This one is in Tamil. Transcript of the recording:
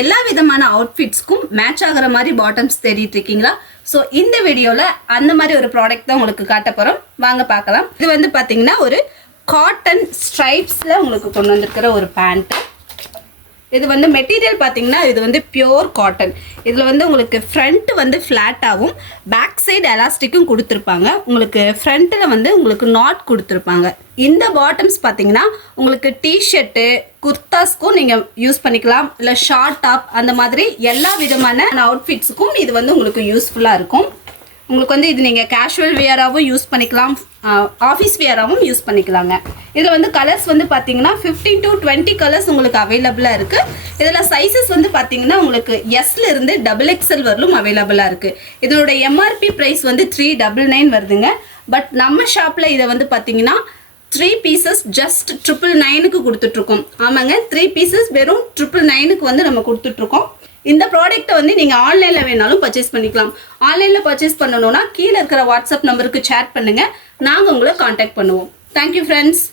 எல்லா விதமான அவுட்ஃபிட்ஸ்க்கும் மேட்ச் ஆகிற மாதிரி பாட்டம்ஸ் தேடிட்டு இருக்கீங்களா? ஸோ இந்த வீடியோவில் அந்த மாதிரி ஒரு ப்ராடக்ட் தான் உங்களுக்கு காட்ட போகிறோம். வாங்க பார்க்கலாம். இது வந்து பார்த்தீங்கன்னா ஒரு காட்டன் ஸ்ட்ரைப்ஸில் உங்களுக்கு கொண்டு வந்திருக்கிற ஒரு பேண்ட்டு. இது வந்து மெட்டீரியல் பார்த்தீங்கன்னா இது வந்து பியோர் காட்டன். இதில் வந்து உங்களுக்கு ஃப்ரண்ட் வந்து ஃப்ளாட்டாகவும் பேக் சைடு எலாஸ்டிக்கும் கொடுத்துருப்பாங்க. உங்களுக்கு ஃப்ரண்ட்டில் வந்து உங்களுக்கு நாட் கொடுத்துருப்பாங்க. இந்த பாட்டம்ஸ் பார்த்தீங்கன்னா உங்களுக்கு டிஷர்ட்டு குர்தாஸ்க்கும் நீங்கள் யூஸ் பண்ணிக்கலாம், இல்லை ஷார்ட் டாப் அந்த மாதிரி எல்லா விதமான அவுட்ஃபிட்ஸுக்கும் இது வந்து உங்களுக்கு யூஸ்ஃபுல்லாக இருக்கும். உங்களுக்கு வந்து இது நீங்கள் கேஷுவல் வியராகவும் யூஸ் பண்ணிக்கலாம், ஆஃபீஸ் வியராகவும் யூஸ் பண்ணிக்கலாங்க. இதில் வந்து கலர்ஸ் வந்து பார்த்தீங்கன்னா 15 to 20 கலர்ஸ் உங்களுக்கு அவைலபிளாக இருக்குது. இதில் சைஸஸ் வந்து பார்த்தீங்கன்னா உங்களுக்கு எஸ்லேருந்து XXL வரலும் அவைலபிளாக இருக்குது. இதனோட எம்ஆர்பி ப்ரைஸ் வந்து 399 வருதுங்க. பட் நம்ம ஷாப்பில் இதை வந்து பார்த்தீங்கன்னா 3 பீசஸ் ஜஸ்ட் 999க்கு கொடுத்துட்ருக்கோம். ஆமாங்க, 3 பீசஸ் வெறும் 999க்கு வந்து நம்ம கொடுத்துட்ருக்கோம். இந்த ப்ராடக்ட்டை வந்து நீங்கள் ஆன்லைனில் வேணாலும் பர்ச்சேஸ் பண்ணிக்கலாம். ஆன்லைனில் பர்ச்சேஸ் பண்ணணும்னா கீழே இருக்கிற வாட்ஸ்அப் நம்பருக்கு சேட் பண்ணுங்கள், நாங்கள் உங்களை காண்டாக்ட் பண்ணுவோம். Thank you friends.